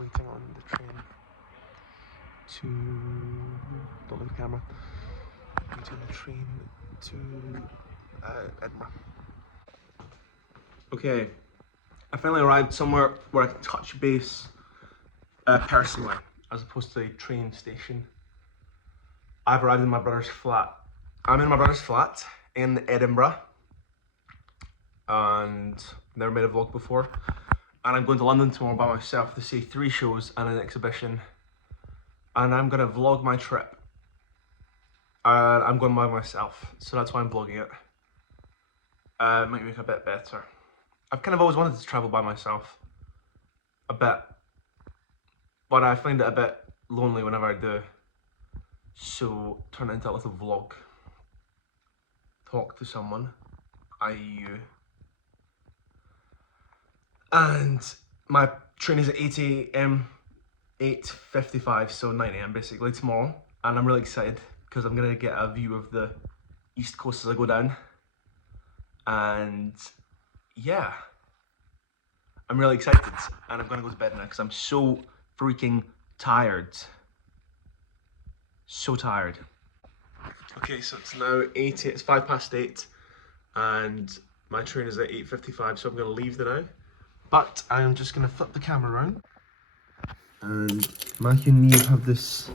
waiting on the train to, don't look at the camera, waiting on the train to Edinburgh. Okay, I finally arrived somewhere where I can touch base personally, as opposed to a train station. I've arrived in my brother's flat. I'm in my brother's flat in Edinburgh, and never made a vlog before. And I'm going to London tomorrow by myself to see 3 shows and an exhibition. And I'm gonna vlog my trip. I'm going by myself, so that's why I'm vlogging it. Might make it a bit better. I've kind of always wanted to travel by myself. A bit. But I find it a bit lonely whenever I do. So turn it into a little vlog. Talk to someone, i.e. you. And my train is at 8 AM, 8:55, so 9 AM basically tomorrow. And I'm really excited because I'm gonna get a view of the East Coast as I go down. And yeah, I'm really excited, and I'm gonna go to bed now because I'm so freaking tired. So tired. Okay, so it's now it's 8:05, and my train is at 8:55, so I'm gonna leave now. But I am just gonna flip the camera around, and Matthew and me have this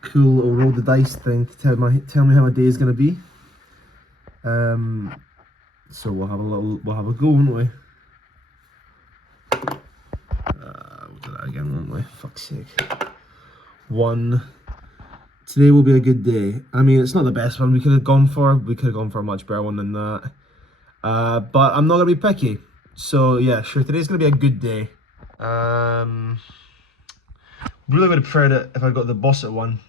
cool little roll the dice thing to tell me how my day is gonna be. So we'll have a go, won't we? We'll do that again, won't we? Fuck's sake. 1. Today will be a good day. I mean, it's not the best one we could have gone for. We could have gone for a much better one than that. But I'm not gonna be picky. So yeah, sure, today's gonna be a good day. Really would have preferred it if I got the Bossett one,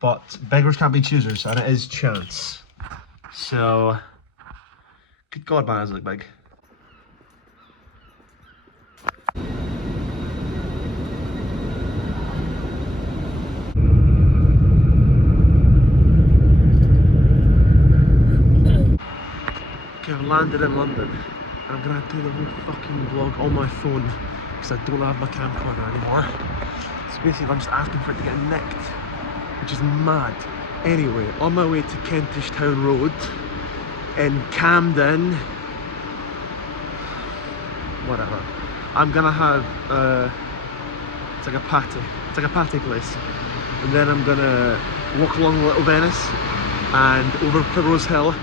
but beggars can't be choosers, and it is chance. So, good God, my eyes look big. Okay, I've landed in London, and I'm gonna do the whole fucking vlog on my phone because I don't have my camcorder anymore. So basically, I'm just asking for it to get nicked, which is mad. Anyway, on my way to Kentish Town Road in Camden, whatever, I'm gonna have it's like a pate place, and then I'm gonna walk along Little Venice and over Primrose Hill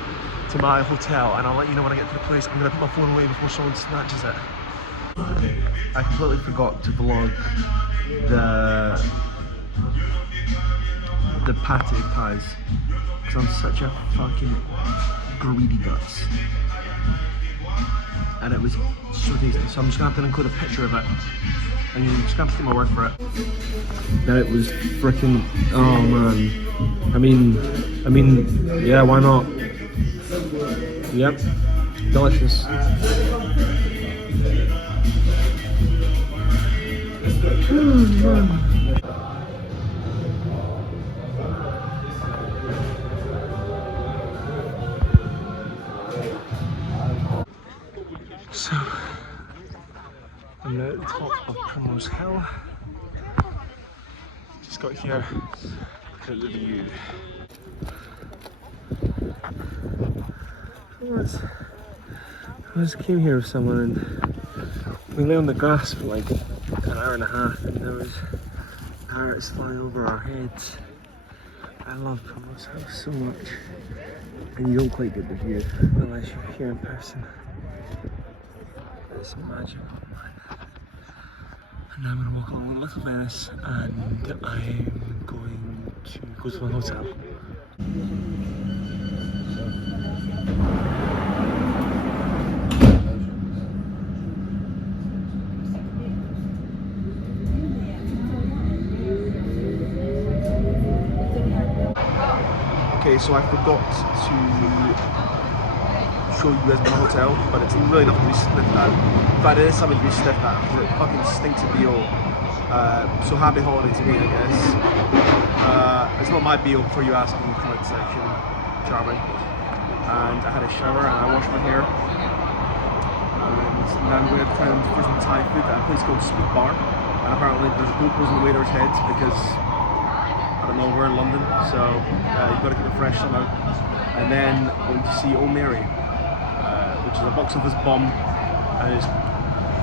to my hotel, and I'll let you know when I get to the place. I'm gonna put my phone away before someone snatches it. I completely forgot to vlog the pate pies because I'm such a fucking greedy guts, and it was so tasty. So I'm just gonna have to include a picture of it, and you're just gonna have to take my word for it. That it was freaking, oh man. I mean, yeah, why not? Yep, delicious. So, I'm now at the top of Primrose Hill. Just got here, look at the view. I just came here with someone and we lay on the grass for like an hour and a half, and there was parrots flying over our heads. I love Primrose Hill so much, and you don't quite get the view unless you're here in person. It's magical, man. And now I'm going to walk along Little Venice, and I'm going to go to my hotel. Okay, so I forgot to show you guys my hotel, but it's really nothing to be sniffed at. In fact, it is something to be sniffed at because it fucking stinks of BO. So happy holiday to me, I guess. It's not my BO before you ask in the comment section. Charming. And I had a shower and I washed my hair. And now I'm going to try and for some Thai food at a place called Sweet Bar. And apparently there's GoPros on the waiters' heads because, I don't know, we're in London, so you've got to keep it fresh somehow. And then going to see Oh Mary, which is a box office bomb, and it's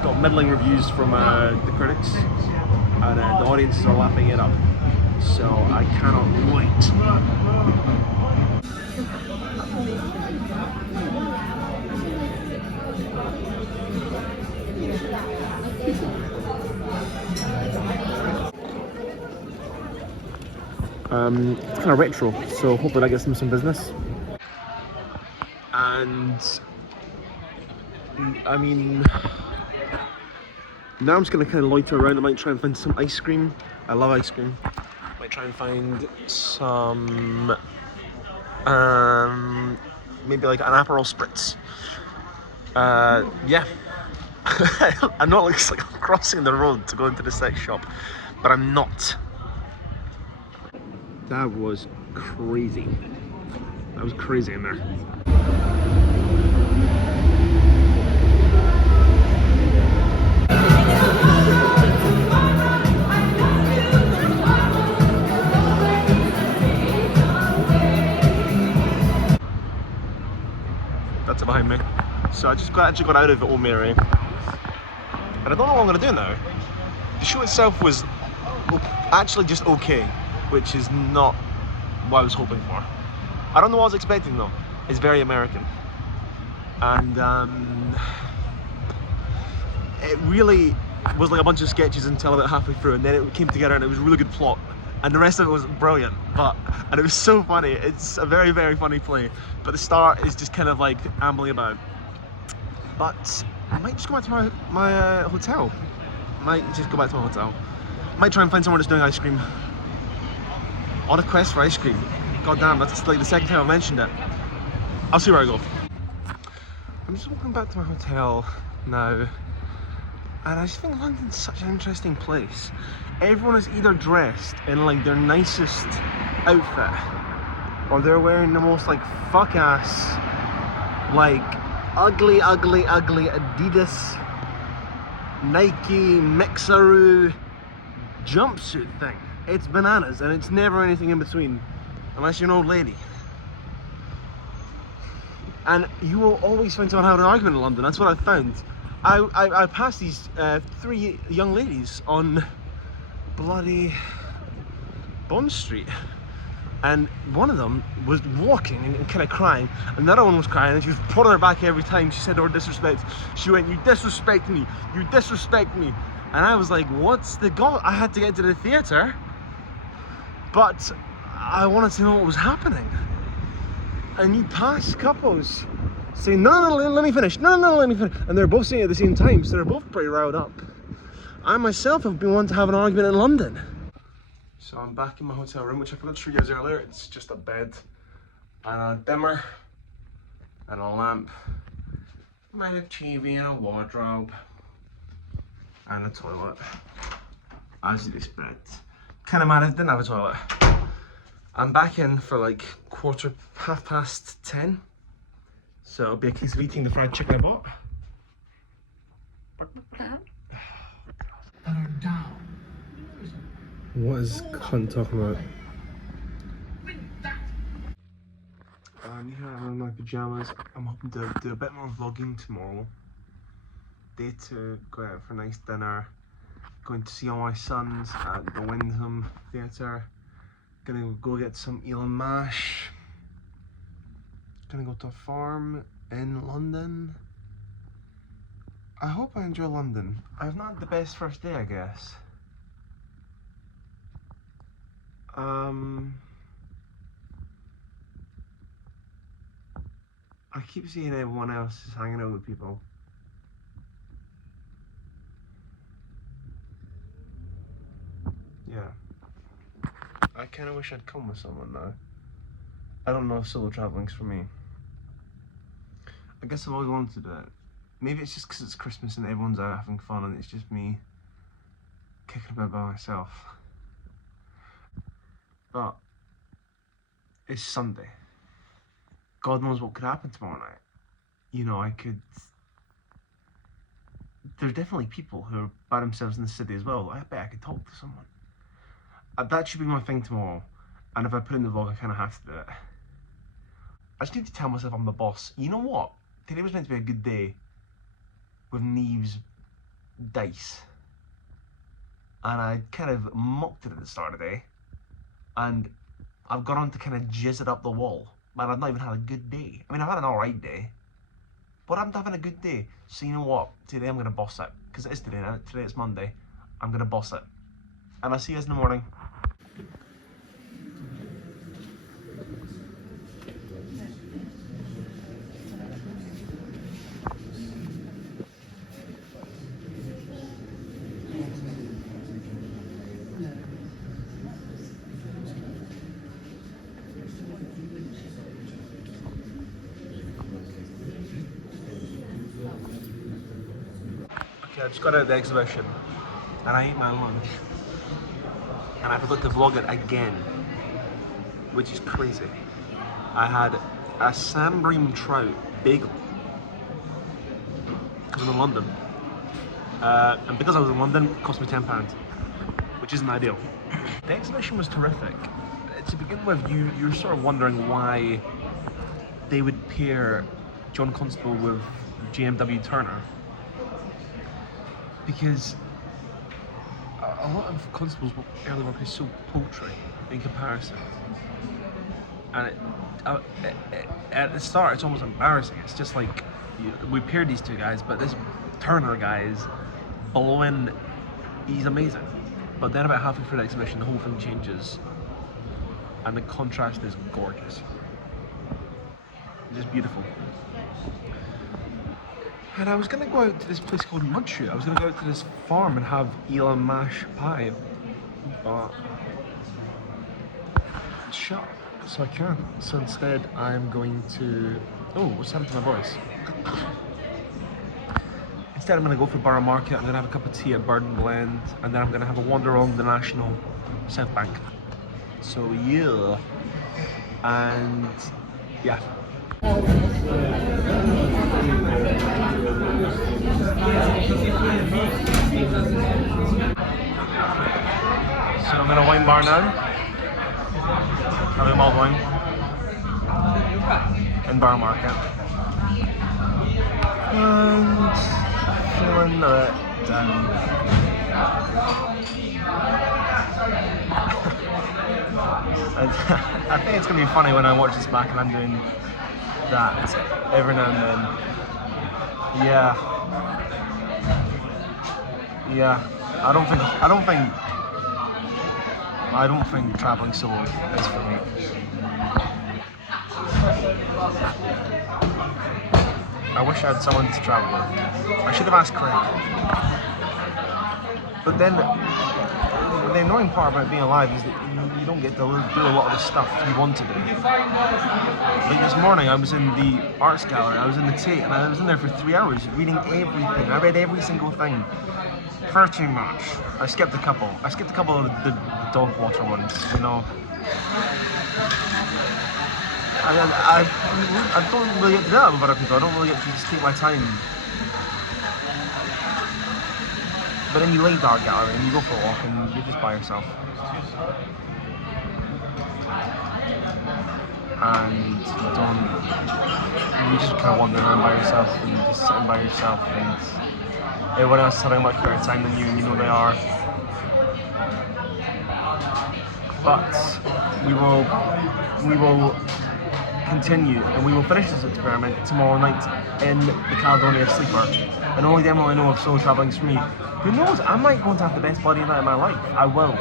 got middling reviews from the critics, and the audiences are lapping it up. So I cannot wait. It's kind of retro, so hopefully that gets them some business. And I mean, now I'm just gonna kind of loiter around. I might try and find some ice cream. I love ice cream. Might try and find some, maybe like an Aperol Spritz. Yeah. I know it looks like I'm crossing the road to go into the sex shop, but I'm not. That was crazy. That was crazy in there. That's it behind me. So I just actually got out of Oh Mary, and I don't know what I'm gonna do now. The show itself was actually just okay, which is not what I was hoping for. I don't know what I was expecting though. It's very American, and it really was like a bunch of sketches until about halfway through, and then it came together and it was a really good plot, and the rest of it was brilliant. And it was so funny. It's a very, very funny play, but the start is just kind of like ambling about. But I might just go back to my hotel. Might just go back to my hotel. Might try and find someone that's doing ice cream. On a quest for ice cream. God damn, that's like the second time I mentioned it. I'll see where I go. I'm just walking back to my hotel now, and I just think London's such an interesting place. Everyone is either dressed in like their nicest outfit, or they're wearing the most like fuck ass, like ugly Adidas, Nike, Mixaroo jumpsuit thing. It's bananas, and it's never anything in between, unless you're an old lady. And you will always find someone having an argument in London. That's what I found. I passed these 3 young ladies on bloody Bond Street, and one of them was walking and kind of crying, and the other one was crying, and she was pulling her back every time she said the word disrespect. She went, "You disrespect me, you disrespect me." And I was like, what's the god? I had to get to the theatre, but I wanted to know what was happening. And you pass couples saying, no, let me finish, no, let me finish. And they're both saying it at the same time, so they're both pretty riled up. I myself have been wanting to have an argument in London. So I'm back in my hotel room, which I forgot to show you guys earlier. It's just a bed and a dimmer and a lamp, and a TV and a wardrobe and a toilet, as you'd expect. Kind of mad I didn't have a toilet. I'm back in for like 10:15, so it'll be a case of eating the fried chicken I bought. What is cunt talking about? I'm here, I'm in my pajamas. I'm hoping to do a bit more vlogging tomorrow. Day 2, go out for a nice dinner. Going to see all my sons at the Wyndham Theatre. Gonna go get some eel and mash. Gonna go to a farm in London. I hope I enjoy London. I've not had the best first day, I guess. I keep seeing everyone else is hanging out with people. Yeah. I kind of wish I'd come with someone now. I don't know if solo traveling's for me. I guess I've always wanted to do it. Maybe it's just because it's Christmas and everyone's out having fun and it's just me kicking about by myself. But it's Sunday. God knows what could happen tomorrow night. You know, I could there's definitely people who are by themselves in the city as well. I bet I could talk to someone. That should be my thing tomorrow. And if I put in the vlog, I kind of have to do it. I just need to tell myself I'm the boss. You know what? Today was meant to be a good day with Neve's dice. And I kind of mocked it at the start of the day. And I've gone on to kind of jizz it up the wall. Man, I've not even had a good day. I mean, I've had an alright day. But I'm having a good day. So you know what? Today I'm going to boss it. Because it is today now. Today it's Monday. I'm going to boss it. And I'll see you guys in the morning. Okay, I just got out of the exhibition and I ate my lunch and I forgot to vlog it again, which is crazy. I had a Sam Bream trout bagel because I'm in London, and because I was in London, it cost me £10, which isn't ideal. The exhibition was terrific. To begin with, you're sort of wondering why they would pair John Constable with JMW Turner, because a lot of Constable's early work is so paltry in comparison, and at the start it's almost embarrassing. It's just like, we paired these two guys, but this Turner guy is blowing, he's amazing. But then about halfway through the exhibition, the whole thing changes, and the contrast is gorgeous. It's just beautiful. And I was gonna go out to this place called Mudshoot. I was gonna go out to this farm and have Elam mash pie, but it's shut, so I can't. So instead, I'm going to. Oh, what's happened to my voice? Instead, I'm gonna go for Borough Market. I'm gonna have a cup of tea at Bird and Blend, and then I'm gonna have a wander along the National South Bank. So yeah, and yeah. So I'm in a wine bar now. I'm in mulled wine in Borough Market, and feeling a bit down. I think it's gonna be funny when I watch this back and I'm doing that every now and then. Yeah. I don't think traveling solo is for me. I wish I had someone to travel with. I should have asked Craig. But then the annoying part about being alive is that you don't get to do a lot of the stuff you want to do. Like this morning, I was in the arts gallery, I was in the Tate, and I was in there for 3 hours reading everything. I read every single thing. Far too much. I skipped a couple. I skipped a couple of the dog water ones, you know. And I don't really get to do that with other people. I don't really get to just take my time. But then you leave the art gallery and you go for a walk and you're just by yourself. And you just kind of wander around by yourself and just sitting by yourself, and everyone else is having a much better time than you, and you know they are. But we will continue, and we will finish this experiment tomorrow night in the Caledonia Sleeper. And the only demo I know of solo travelling is for me. Who knows, I might go and have the best body night of my life. I will.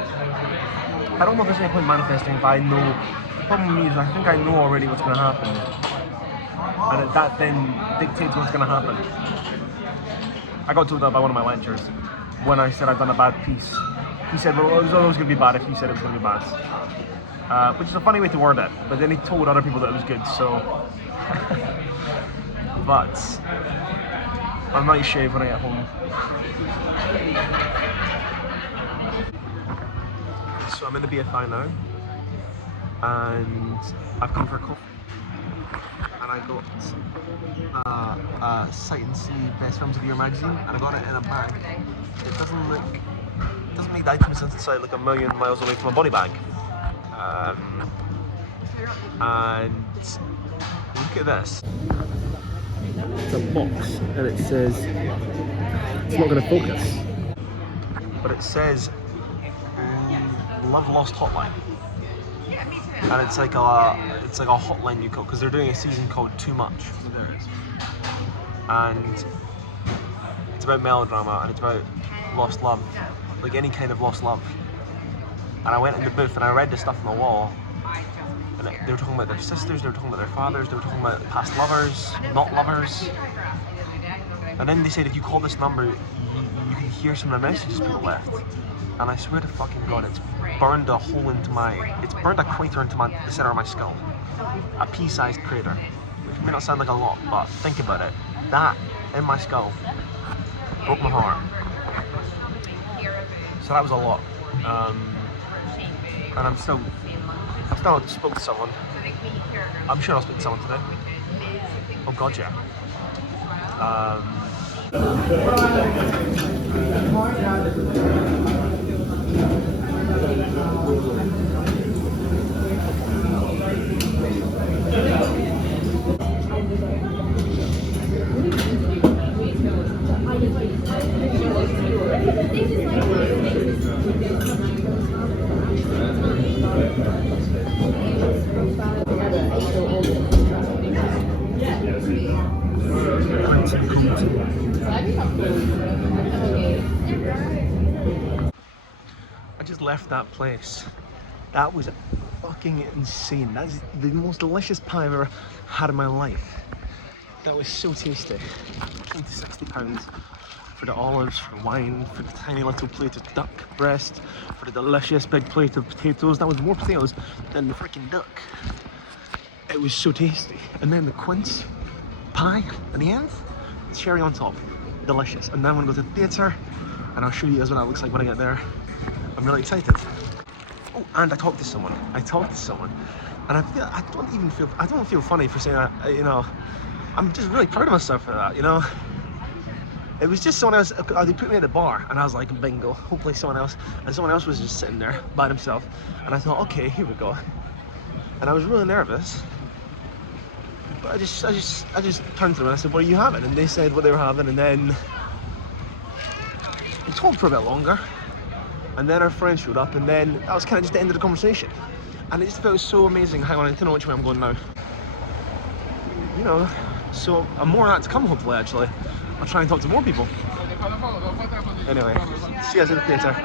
I don't know if there's any point manifesting if I know. The problem is I think I know already what's going to happen. And that then dictates what's going to happen. I got told that by one of my lecturers when I said I'd done a bad piece. He said, well, it was always going to be bad if you said it was going to be bad. Which is a funny way to word it, but then he told other people that it was good, so... But... I might shave when I get home. So I'm in the BFI now, and I've come for a coffee. And I got Sight and See Best Films of the Year magazine, and I got it in a bag. It doesn't make the items inside like a million miles away from a body bag. And look at this. It's a box, and it says it's not going to focus, but it says Love Lost Hotline. And it's like a hotline you call, because they're doing a season called Too Much. So there it is. And it's about melodrama, and it's about lost love, like any kind of lost love. And I went in the booth and I read the stuff on the wall, and they were talking about their sisters, they were talking about their fathers, they were talking about past lovers, not lovers. And then they said if you call this number, you can hear some of the messages people left. And I swear to fucking God, it's burned a hole into it's burned a crater into the center of my skull. A pea-sized crater, which may not sound like a lot, but think about it. That, in my skull, broke my heart. So that was a lot. And I'm still not spoke to someone. I'm sure I'll speak to someone today. Oh God, yeah. I just left that place. That was fucking insane. That's the most delicious pie I've ever had in my life. That was so tasty. £60 for the olives, for the wine, for the tiny little plate of duck breast, for the delicious big plate of potatoes. That was more potatoes than the freaking duck. It was so tasty. And then the quince pie at the end, cherry on top, delicious. And then I'm gonna go to the theatre, and I'll show you guys what that looks like when I get there. I'm really excited. Oh, and I talked to someone. And I don't feel funny for saying that, you know. I'm just really proud of myself for that, you know. It was just someone else, they put me at the bar, and I was like, bingo, hopefully someone else was just sitting there by himself. And I thought, okay, here we go. And I was really nervous. But I just turned to them and I said, what are you having? And they said what they were having, and then we talked for a bit longer. And then our friend showed up, and then that was kind of just the end of the conversation. And it just felt so amazing. Hang on, I don't know which way I'm going now. You know, so more of that to come, hopefully, actually. I'll try and talk to more people. Anyway, see you guys later.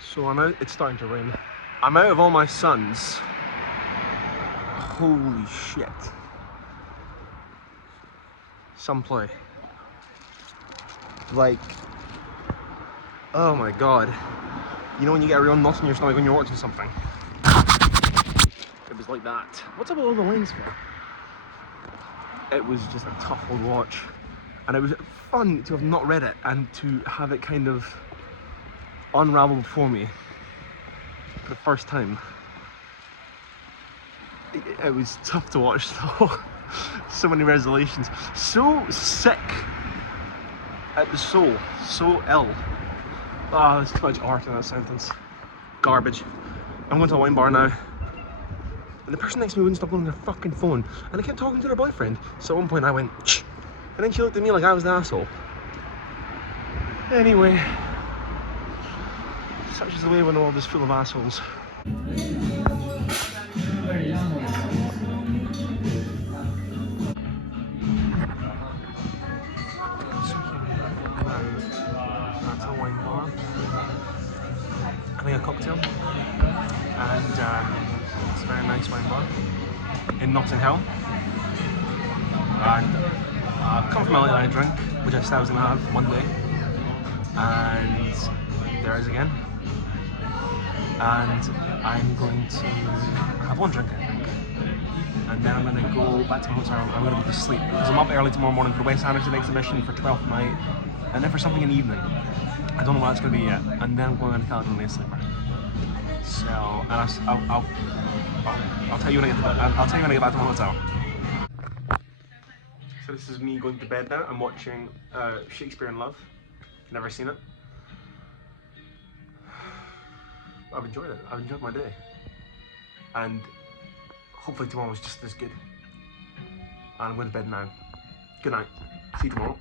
So I'm out, it's starting to rain. I'm out of all my suns. Holy shit. Some play. Like, oh my God. You know when you get a real knot in your stomach when you're watching something? It was like that. What's up with all the lines for? It was just a tough old watch. And it was fun to have not read it and to have it kind of unravel before me for the first time. It was tough to watch though. So many resolutions. So sick at the soul. So ill. Ah, there's too much art in that sentence. Garbage. I'm going to a wine bar now. And the person next to me wouldn't stop on their fucking phone. And I kept talking to their boyfriend. So at one point I went, shh. And then she looked at me like I was the asshole. Anyway. Such is the way when the world is full of assholes. That's a wine bar. Having a cocktail. And it's a very nice wine bar in Notting Hill. And I've come from a late night drink, which I said I was going to have one day. And there it is again. And I'm going to have one drink, I think. And then I'm going to go back to my hotel. I'm going to go to sleep because I'm up early tomorrow morning for Wes Anderson exhibition for 12th night, and then for something in the evening. I don't know what it's going to be yet. And then I'm going on a Caledonia sleeper. So, and I'll tell you when I get to bed. I'll tell you when I get back to my hotel. So this is me going to bed now. I'm watching Shakespeare in Love. Never seen it. I've enjoyed it. I've enjoyed my day. And hopefully tomorrow's just as good. And I'm going to bed now. Good night. See you tomorrow.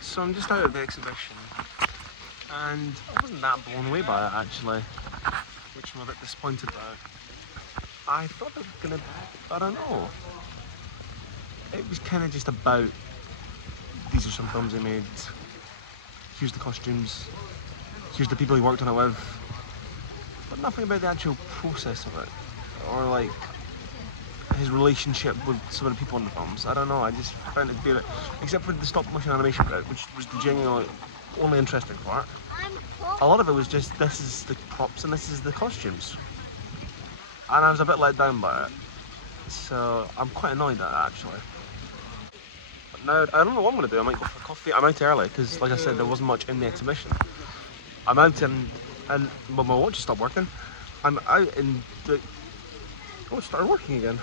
So I'm just out of the exhibition, and I wasn't that blown away by it actually, which I'm a bit disappointed about. I thought they were gonna, I don't know. It was kind of just about, these are some films they made, here's the costumes, here's the people he worked on it with, but nothing about the actual process of it, or like his relationship with some of the people in the films. I don't know, I just found it to be a bit, except for the stop motion animation bit, which was the genuinely only interesting part. A lot of it was just, this is the props and this is the costumes. And I was a bit let down by it. So I'm quite annoyed at it actually. But now, I don't know what I'm going to do. I might go for coffee. I'm out early because, like I said, there wasn't much in the exhibition. I'm out and well, my watch stopped working. I'm out in the, oh, it started working again.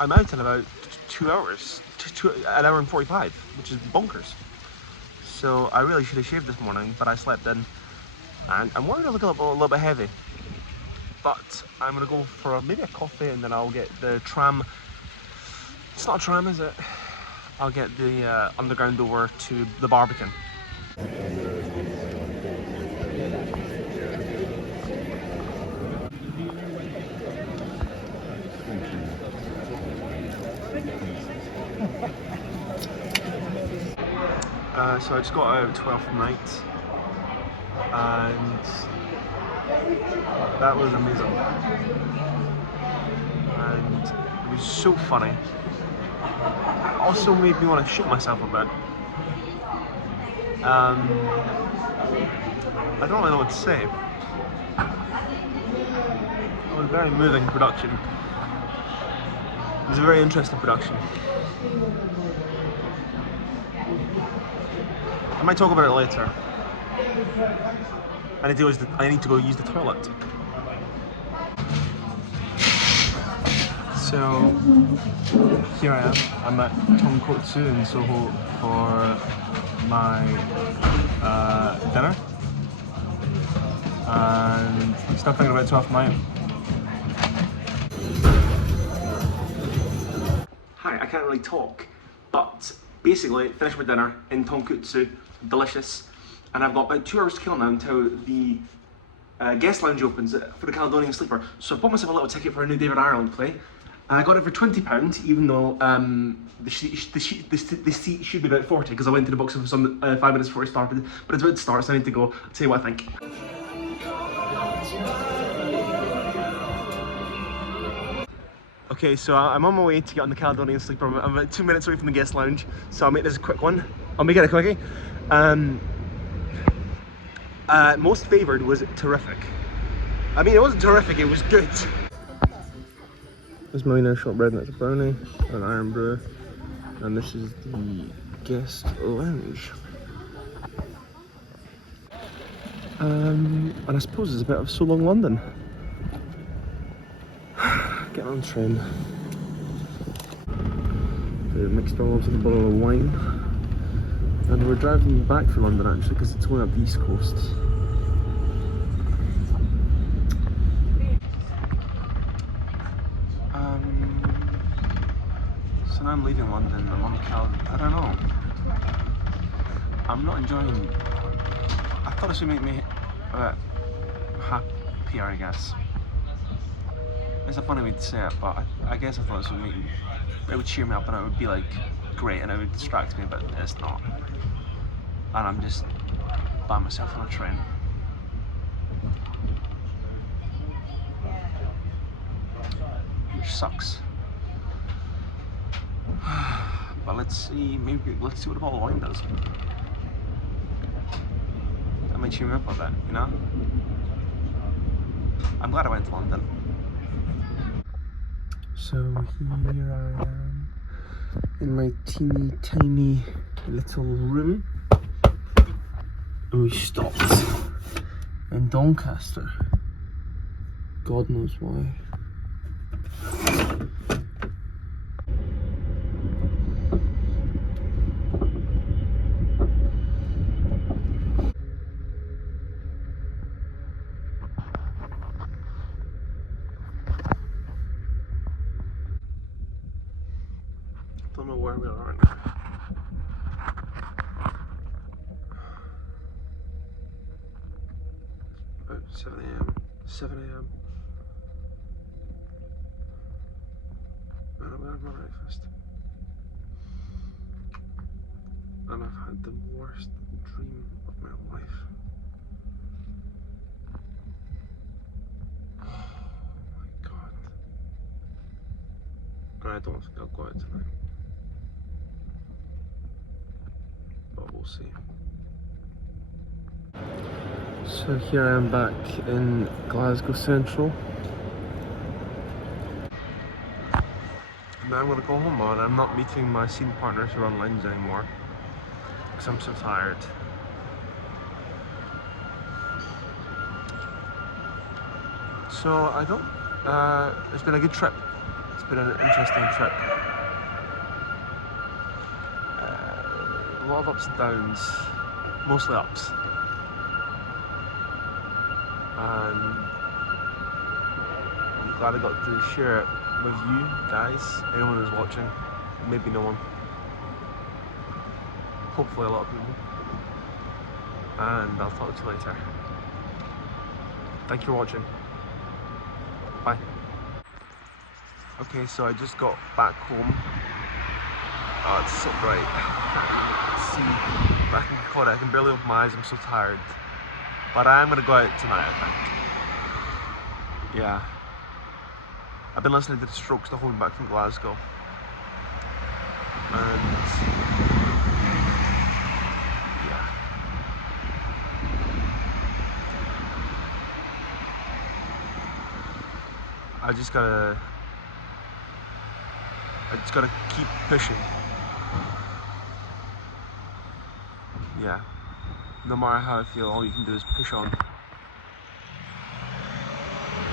I'm out in about 2 hours, an hour and 45, which is bonkers. So I really should have shaved this morning, but I slept in, and I'm worried I look a little bit heavy. But I'm gonna go for maybe a coffee, and then I'll get the tram. It's not a tram, is it? I'll get the underground over to the Barbican. So I just got out of 12th night, and that was amazing, and it was so funny. It also made me want to shit myself a bit. I don't really know what to say. It was a very moving production. It was a very interesting production. I might talk about it later. I need to go use the toilet. So here I am. I'm at Tonkotsu in Soho for my dinner, and I'm still thinking about 12th night. Hi, I can't really talk, but basically finished my dinner in Tonkotsu, delicious, and I've got about 2 hours to kill now until the guest lounge opens for the Caledonian Sleeper. So I bought myself a little ticket for a new David Ireland play. I got it for £20, even though the seat should be about 40, because I went to the box office 5 minutes before it started, but it's about to start, so I need to go say what I think. Okay, so I'm on my way to get on the Caledonian Sleeper. I'm about 2 minutes away from the guest lounge, so I'll make this a quick one. I'll make it a quickie. Most favoured was terrific. I mean, it wasn't terrific, it was good. This millionaire shortbread, and that's a brownie, an iron brew, and this is the guest lounge. And I suppose it's a bit of so long London. Getting on the train. The McDonald's with a bottle of wine. And we're driving back from London actually, because it's going up the East Coast. So now I'm leaving London. I'm on I don't know. I'm not enjoying. I thought this would make me a bit happier, I guess. It's a funny way to say it, but I guess I thought this would make me, it would cheer me up and it would be like great and it would distract me, but it's not. And I'm just by myself on a train. Which sucks. But let's see, maybe let's see what the bottle of wine does. That might cheer me up a bit, you know? I'm glad I went to London. So here I am in my teeny tiny little room. And we stopped in Doncaster. God knows why. Don't know where we are right now. About 7 AM. 7 AM. And I'm gonna have my breakfast. And I've had the worst dream of my life. Oh my god. And I don't think I'll go out tonight. But we'll see. So here I am back in Glasgow Central. Now I'm gonna go home and I'm not meeting my scene partners who run lines anymore. Because I'm so tired. So I don't, it's been a good trip. It's been an interesting trip. A lot of ups and downs, mostly ups. And I'm glad I got to share it with you guys, anyone who's watching, maybe no one. Hopefully a lot of people. And I'll talk to you later. Thank you for watching. Bye. Okay, so I just got back home. Oh, it's so bright. I can't even see. I can barely open my eyes, I'm so tired. But I am gonna go out tonight, I think. Yeah. I've been listening to the Strokes the whole way back from Glasgow. And yeah. I just gotta keep pushing. Yeah. No matter how I feel, all you can do is push on.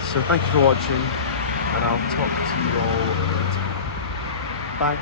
So thank you for watching, and I'll talk to you all later. Bye.